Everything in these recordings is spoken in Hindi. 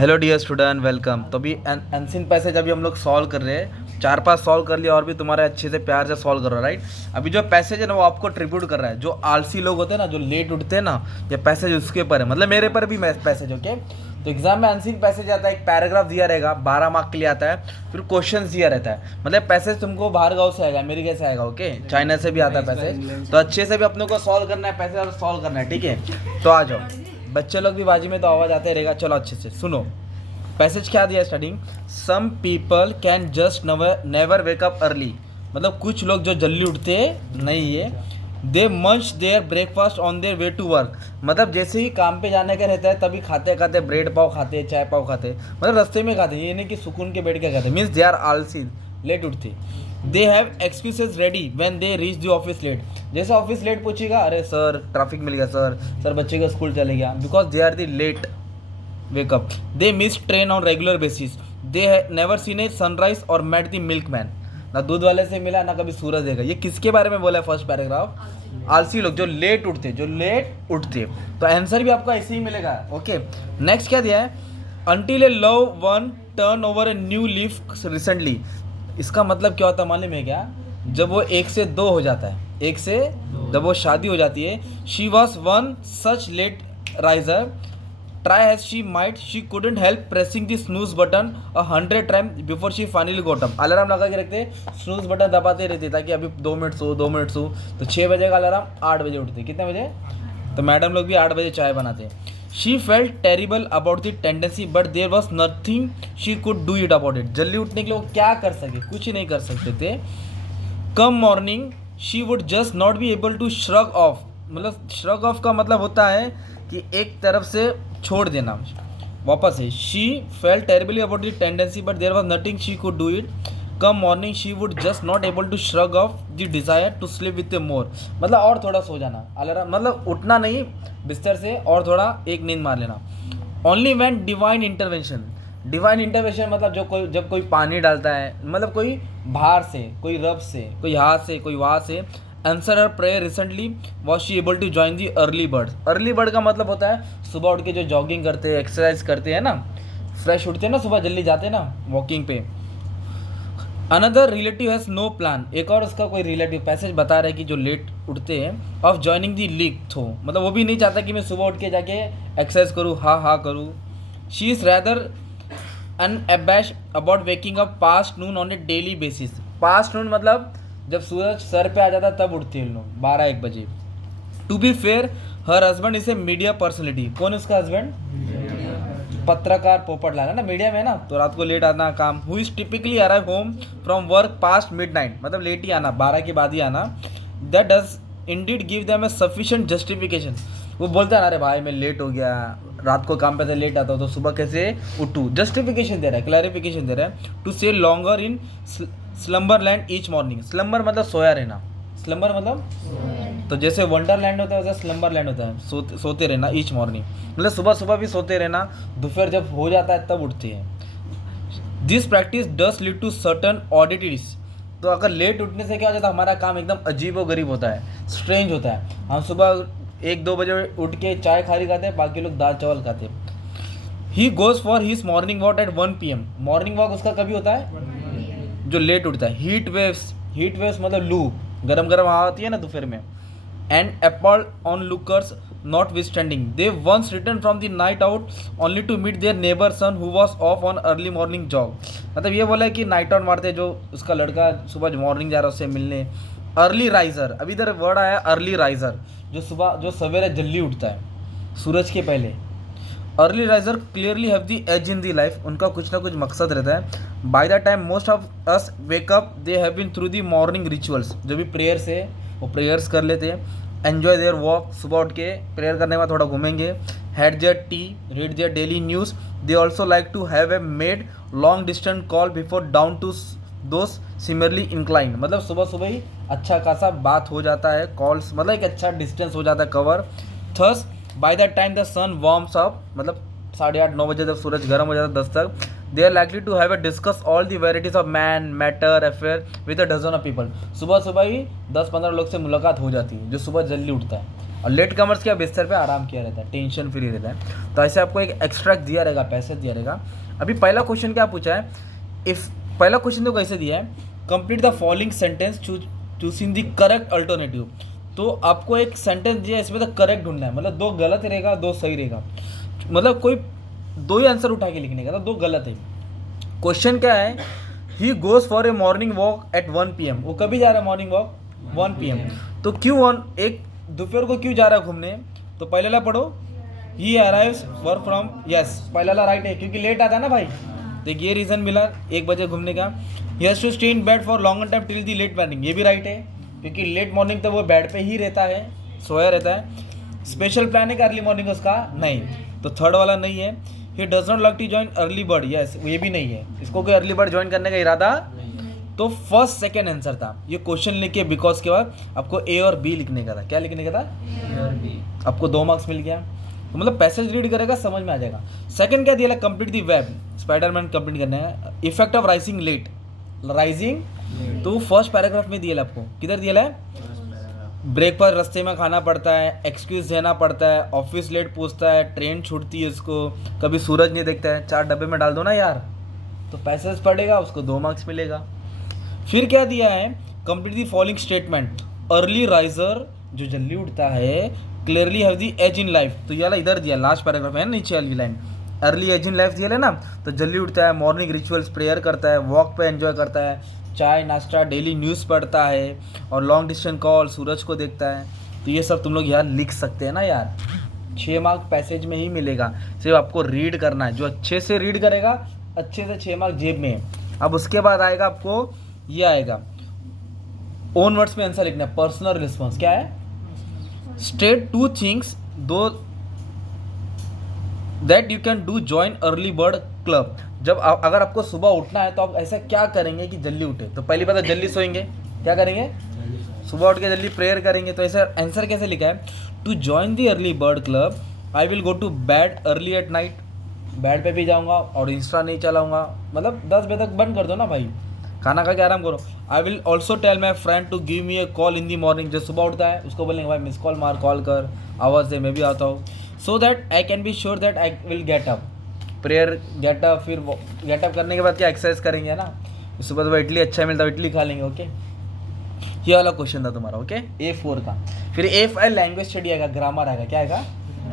Hello dear student, welcome. तो अभी अनसीन पैसेज अभी हम लोग सॉल्व कर रहे हैं। 4-5 सॉल्व कर लिया और भी तुम्हारे अच्छे से प्यार से सॉल्व कर रहा है, राइट। अभी जो पैसेज है ना वो आपको ट्रिब्यूट कर रहा है। जो आलसी लोग होते हैं ना, जो लेट उठते हैं ना, ये पैसेज उसके ऊपर है, मतलब मेरे पर भी पैसेज। ओके, तो एग्जाम में अनसीन पैसेज आता है, एक पैराग्राफ दिया रहेगा, 12 मार्क के लिए आता है। फिर क्वेश्चन दिया रहता है, मतलब पैसेज तुमको बाहर गाँव से आएगा, अमेरिका से आएगा। ओके, चाइना से भी आता है पैसेज। तो अच्छे से भी अपने को सॉल्व करना है पैसेज और सॉल्व करना है, ठीक है। तो आ जाओ बच्चे लोग भी, बाजी में तो आवाज़ आते रहेगा। चलो अच्छे से सुनो। पैसेज क्या दिया starting, some people can just never wake up early. मतलब कुछ लोग जो जल्दी उठते नहीं है, they munch their breakfast on their way to work. मतलब जैसे ही काम पे जाने का रहता है तभी खाते खाते ब्रेड पाव खाते, चाय पाव खाते, मतलब रास्ते में खाते, ये नहीं कि सुकून के बैठ के खाते। मीन्स दे आर आलसी, लेट उठते। They have excuses ready when they reach the office late. जैसे ऑफिस लेट पूछेगा, अरे सर ट्रैफिक मिल गया, सर बच्चे का स्कूल चले गया, because they are the late wake up. They miss train on regular basis. They never seen a sunrise or met the milkman. ना दूध वाले से मिला ना कभी सूरज देखा। ये किसके बारे में बोला है फर्स्ट पैराग्राफ? आलसी लोग जो लेट उठते। तो आंसर भी आपको ऐसे ही मिलेगा। ओके, नेक्स्ट क्या दिया है, until a loved one turn over a new leaf recently। इसका मतलब क्या होता है मालूम है क्या? जब वो 1 से 2 हो जाता है, 1 से जब वो शादी हो जाती है। she was one such late riser, try as she might, she couldn't help pressing the snooze button 100 times before she finally got up। Alarm लगा के रखते, स्नूज बटन दबाते रहते ताकि अभी 2 मिनट सो 2 मिनट सो। तो 6 बजे का अलार्म, 8 बजे उठते। कितने बजे? तो मैडम लोग भी 8 बजे चाय बनाते। She felt terrible about the tendency but there was nothing she could do it about it. जल्दी उठने के लिए वो क्या कर सके? कुछ ही नहीं कर सकते थे। Come morning she would just not be able to shrug off. मतलब श्रग ऑफ का मतलब होता है कि एक तरफ से छोड़ देना, वापस है। She felt terribly about the tendency but there was nothing she could do it. Come morning she would just not able to shrug off the desire to sleep with a Moor. मतलब और थोड़ा सो जाना, अलार्म मतलब उठना नहीं बिस्तर से, और थोड़ा एक नींद मार लेना। Only when divine intervention. Divine intervention मतलब जब कोई पानी डालता है, मतलब कोई बाहर से, कोई रब से, कोई यहाँ से, कोई वहाँ से। Answer her prayer recently was she able to join the early bird. Early bird का मतलब होता है सुबह उठ के जो जॉगिंग करते हैं, एक्सरसाइज करते हैं ना, फ्रेश उठते हैं ना, सुबह जल्दी जाते हैं ना वॉकिंग पे। Another relative has no plan. एक और उसका कोई रिलेटिव पैसेज बता रहा है कि जो लेट उठते हैं, ऑफ ज्वाइनिंग दी लीग थो, मतलब वो भी नहीं चाहता कि मैं सुबह उठ के जाके एक्सरसाइज करूँ, हाँ करूँ। She is rather unabashed about waking up past noon on a daily basis। past noon मतलब जब सूरज सर पे आ जाता है तब उठती है लोग, 12-1 बजे। To be fair her husband is a media personality. कौन उसका हस्बैंड? पत्रकार पोपट लाल है ना, मीडिया में ना, तो रात को लेट आना काम। Who is typically arrive home from work past midnight, मतलब लेट ही आना, 12 के बाद ही आना। That does Indeed give them A sufficient justification. वो बोलता है ना, अरे भाई मैं लेट हो गया, रात को काम पे से लेट आता हूँ तो सुबह कैसे उठूँ। जस्टिफिकेशन दे रहा है, क्लैरिफिकेशन दे रहा है। To stay longer in slumberland each morning. Slumber मतलब सोया रहना, स्लम्बर मतलब तो जैसे वंडरलैंड होता है वैसे स्लम्बरलैंड होता है, सोते रहना ईच मॉर्निंग, मतलब सुबह सुबह भी सोते रहना, दोपहर जब हो जाता है तब उठते हैं। This practice does lead to certain oddities. तो अगर लेट उठने से क्या हो जाता है, हमारा काम एकदम अजीब व गरीब होता है, स्ट्रेंज होता है। हम सुबह 1-2 बजे उठ के चाय खाली खाते हैं, बाकी लोग दाल चावल खाते हैं। He goes for his morning walk at 1 PM। Morning walk उसका कभी होता है जो लेट उठता है। हीट वेव्स मतलब लू, गरम गरम हवा होती है ना दोपहर में। And appal onlookers notwithstanding, they once return from the night out only to meet their neighbour son who was off on early morning jog. मतलब ये बोला है कि नाइट आउट मारते जो उसका लड़का सुबह मॉर्निंग जा रहा है उससे मिलने। अर्ली राइजर, अभी इधर वर्ड आया अर्ली राइजर, जो सवेरे जल्दी उठता है सूरज के पहले। Early riser clearly have the edge in the life. उनका कुछ ना कुछ मकसद रहता है। By the time most of us wake up they have been through the morning rituals. जो भी प्रेयर्स है वो प्रेयर्स कर लेते हैं। एन्जॉय देयर वॉक, सुबह उठ के प्रेयर करने के बाद थोड़ा घूमेंगे। Had their tea, read their daily news. They also like to have a made long distance call before down to those similarly incline. मतलब सुबह सुबह ही अच्छा खासा बात हो जाता है, कॉल्स मतलब एक अच्छा डिस्टेंस हो जाता है cover. Thus by the time the sun warms up, मतलब 8:30-9 बजे जब सूरज गर्म हो जाता है 10 तक, they are likely to have a discuss all the varieties of man matter affair with a dozen of people. सुबह सुबह ही 10-15 लोग से मुलाकात हो जाती है जो सुबह जल्दी उठता है। और लेट कमर्स क्या बिस्तर पे आराम किया रहता है, टेंशन फ्री रहता है। तो ऐसे आपको एक एक्स्ट्रैक्ट दिया रहेगा, पैसेज दिया रहेगा। अभी पहला क्वेश्चन क्या पूछा है, इफ पहला क्वेश्चन तो कैसे दिया है, complete the following sentence choosing the correct alternative. तो आपको एक सेंटेंस दिया है, इसमें तो करेक्ट ढूंढना है, मतलब 2 गलत रहेगा 2 सही रहेगा, मतलब कोई 2 ही आंसर उठा के लिखने का, तो 2 गलत है। क्वेश्चन क्या है, he goes for a morning walk at 1 PM। वो कभी जा रहा है मॉर्निंग वॉक 1 PM। तो क्यों एक दोपहर को क्यों जा रहा है घूमने, तो पहले ला पढ़ो, ही अराइव्स वर्क फ्रॉम, यस पहला ला राइट है, क्योंकि लेट आता है ना भाई, तो ये रीज़न मिला 1 बजे घूमने का। He has to stay in bed for longer time till the late morning, ये भी राइट है, क्योंकि लेट मॉर्निंग तो वो बेड पे ही रहता है, सोया रहता है। स्पेशल प्लान है कि अर्ली मॉर्निंग उसका नहीं, तो थर्ड वाला नहीं है। He does not like to join early bird, yes ये भी नहीं है, इसको कोई अर्ली बर्ड ज्वाइन करने का इरादा, तो फर्स्ट सेकेंड आंसर था। ये क्वेश्चन लिखे बिकॉज के बाद आपको ए और बी लिखने का था, क्या लिखने का था, ए और बी, आपको 2 मार्क्स मिल गया। तो मतलब पैसेज रीड करेगा समझ में आ जाएगा। सेकंड क्या दिया, complete the web, spiderman complete करना है। Effect of rising late, rising तो फर्स्ट पैराग्राफ में दिया आपको, किधर दिया है, ब्रेक पर रास्ते में खाना पड़ता है, एक्सक्यूज देना पड़ता है, ऑफिस लेट पूछता है, ट्रेन छूटती है उसको, कभी सूरज नहीं देखता है, 4 डब्बे में डाल दो ना यार, तो पैसेज पढ़ेगा उसको 2 मार्क्स मिलेगा। फिर क्या दिया है, complete the following statement, early riser जो जल्दी उठता है, clearly have the edge in life, तो ये वाला इधर दिया लास्ट पैराग्राफ है नीचे वाली line, early edge in life दिया है ना, तो जल्दी उठता है, मॉर्निंग रिचुअल्स प्रेयर करता है, वॉक पे एंजॉय करता है, चाय नाश्ता, डेली न्यूज़ पढ़ता है, और लॉन्ग डिस्टेंस कॉल, सूरज को देखता है। तो ये सब तुम लोग यार लिख सकते हैं ना यार, 6 मार्क पैसेज में ही मिलेगा, सिर्फ आपको रीड करना है, जो अच्छे से रीड करेगा अच्छे से 6 मार्क जेब में है। अब उसके बाद आएगा आपको ये आएगा, ओन वर्ड्स में आंसर लिखना है, पर्सनल रिस्पॉन्स क्या है, स्टेट 2 थिंग्स दो that you can do join early bird club. जब अगर आपको सुबह उठना है तो आप ऐसा क्या करेंगे कि जल्दी उठे, तो पहली बात है जल्दी सोएंगे, क्या करेंगे, सुबह उठ के जल्दी प्रेयर करेंगे। तो ऐसा आंसर कैसे लिखा है, to join the early bird club I will go to bed early at night, bed पे भी जाऊंगा और इंस्टा नहीं चलाऊंगा, मतलब 10 बजे तक बंद कर दो ना भाई, खाना खा के आराम करो। I will also tell my friend to give me a call in the morning, जो सुबह उठता है उसको बोलेंगे भाई मिस कॉल मार, कॉल कर, आवाज़ दे, मैं भी आता हूँ, so that I can be sure that I will get up, prayer get up, फिर गेट अप करने के बाद क्या एक्सरसाइज करेंगे ना, सुबह सुबह इडली अच्छा मिलता है इडली खा लेंगे। ओके, ये वाला क्वेश्चन था तुम्हारा। ओके, A4 का। फिर A5 लैंग्वेज स्टडी आएगा, ग्रामर आएगा, क्या आएगा,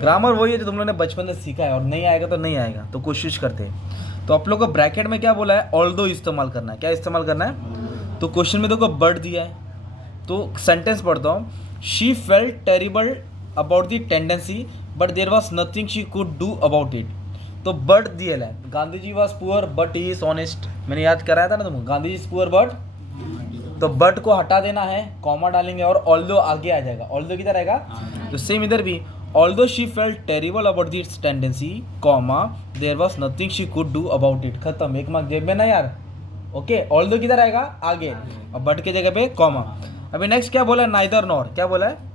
ग्रामर वही है जो तुम लोगों ने बचपन में सीखा है, और नहीं आएगा तो नहीं आएगा, तो कोशिश करते हैं। तो आप लोग को ब्रैकेट में क्या बोला है, ऑल्दो इस्तेमाल करना है, क्या इस्तेमाल करना है, तो क्वेश्चन में देखो बर्ड दिया है, तो सेंटेंस पढ़ता हूँ, she felt terrible about the tendency but there was nothing she could do about it. तो बट दिया है, Gandhi ji was poor but he is honest, मैंने याद कराया था ना तुमको, Gandhi ji is poor but, तो बट को हटा देना है, कॉमा डालेंगे और ऑल्दो आगे आ जाएगा, ऑल्दो किधर आएगा, तो सेम इधर भी, although she felt terrible about this tendency comma there was nothing she could do about it, खत्म, 1 मार्क जेब में ना यार। ओके, ऑल्दो किधर आएगा आगे, और बट के जगह पे कॉमा। अभी नेक्स्ट क्या बोला है, नाइदर नॉर, क्या बोला है,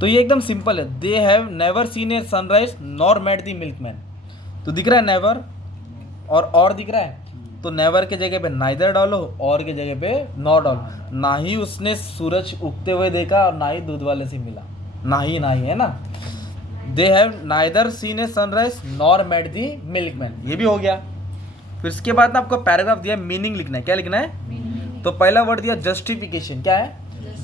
तो ये एकदम सिंपल है, they have never seen a sunrise nor met the milkman, तो दिख रहा है नेवर और दिख रहा है, तो नेवर के जगह पे नाइदर डालो, और के जगह पे नॉर डालो, ना ही उसने सूरज उगते हुए देखा और ना ही दूध वाले से मिला, ना ही है ना, they have neither seen a sunrise nor met the milkman, ये भी हो गया। फिर इसके बाद ना आपको पैराग्राफ दिया, मीनिंग लिखना है, क्या लिखना है, तो पहला वर्ड दिया जस्टिफिकेशन, क्या है,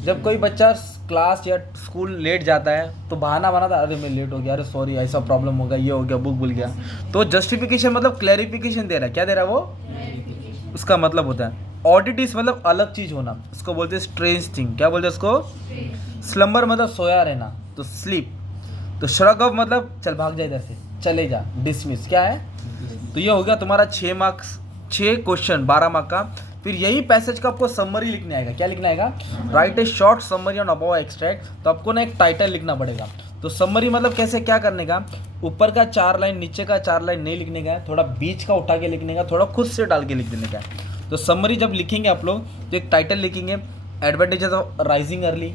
जब कोई बच्चा क्लास या स्कूल लेट जाता है तो बहाना बनाता, अरे मैं लेट हो गया, अरे सॉरी ऐसा प्रॉब्लम हो गया, ये हो गया, बुक भूल गया, तो जस्टिफिकेशन मतलब क्लैरिफिकेशन दे रहा है, क्या दे रहा है वो, उसका मतलब होता है। ऑडिटिस मतलब अलग चीज़ होना, उसको बोलते हैं स्ट्रेंज थिंग, क्या बोलते हैं उसको, स्लम्बर मतलब सोया रहना, तो स्लीप, तो श्रग ऑफ मतलब चल भाग जा इधर से, चले जा, डिसमिस, क्या है, तो ये हो गया तुम्हारा 6 मार्क्स, 6 क्वेश्चन 12 मार्क का। फिर यही पैसेज का आपको समरी लिखने आएगा, क्या लिखना आएगा, right A short summary on above extract, तो आपको ना एक टाइटल लिखना पड़ेगा। तो समरी मतलब कैसे, क्या करने का, ऊपर का 4 लाइन नीचे का 4 लाइन नहीं लिखने का है, थोड़ा बीच का उठा के लिखने का, थोड़ा खुद से डाल के लिख देने का है। तो समरी जब लिखेंगे आप लोग तो एक टाइटल लिखेंगे, एडवांटेजेस ऑफ राइजिंग अर्ली,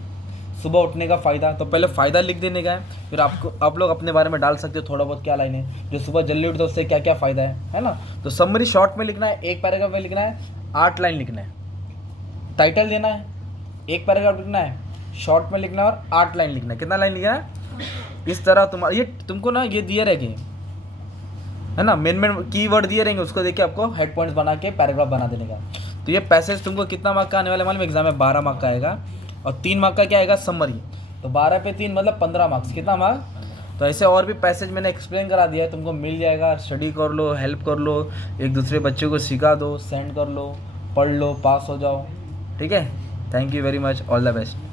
सुबह उठने का फ़ायदा, तो पहले फ़ायदा लिख देने का है, फिर आप लोग अपने बारे में डाल सकते हो थोड़ा बहुत, क्या लाइन है, जो सुबह जल्दी उठते उससे क्या क्या फ़ायदा है ना। तो समरी शॉर्ट में लिखना है, एक पैराग्राफ में लिखना है, 8 लाइन लिखना है, टाइटल देना है, एक पैराग्राफ लिखना है, शॉर्ट में लिखना है और 8 लाइन लिखना है। कितना लाइन लिखना है? इस तरह तुम्हारा ये तुमको ना ये दिए रहेंगे है ना, मेन कीवर्ड दिए रहेंगे, उसको देख के आपको हेड पॉइंट्स बना के पैराग्राफ बना देने का। तो ये पैसेज तुमको कितना मार्क का आने वाला मालूम? एग्जाम में 12 मार्क का आएगा और 3 मार्क का क्या आएगा? समरी। तो 12 पे 3 मतलब 15 मार्क्स। कितना मार्क? तो ऐसे और भी पैसेज मैंने एक्सप्लेन करा दिया है, तुमको मिल जाएगा। स्टडी कर लो, हेल्प कर लो, एक दूसरे बच्चे को सिखा दो, सेंड कर लो, पढ़ लो, पास हो जाओ। ठीक है, thank you very much, all the best.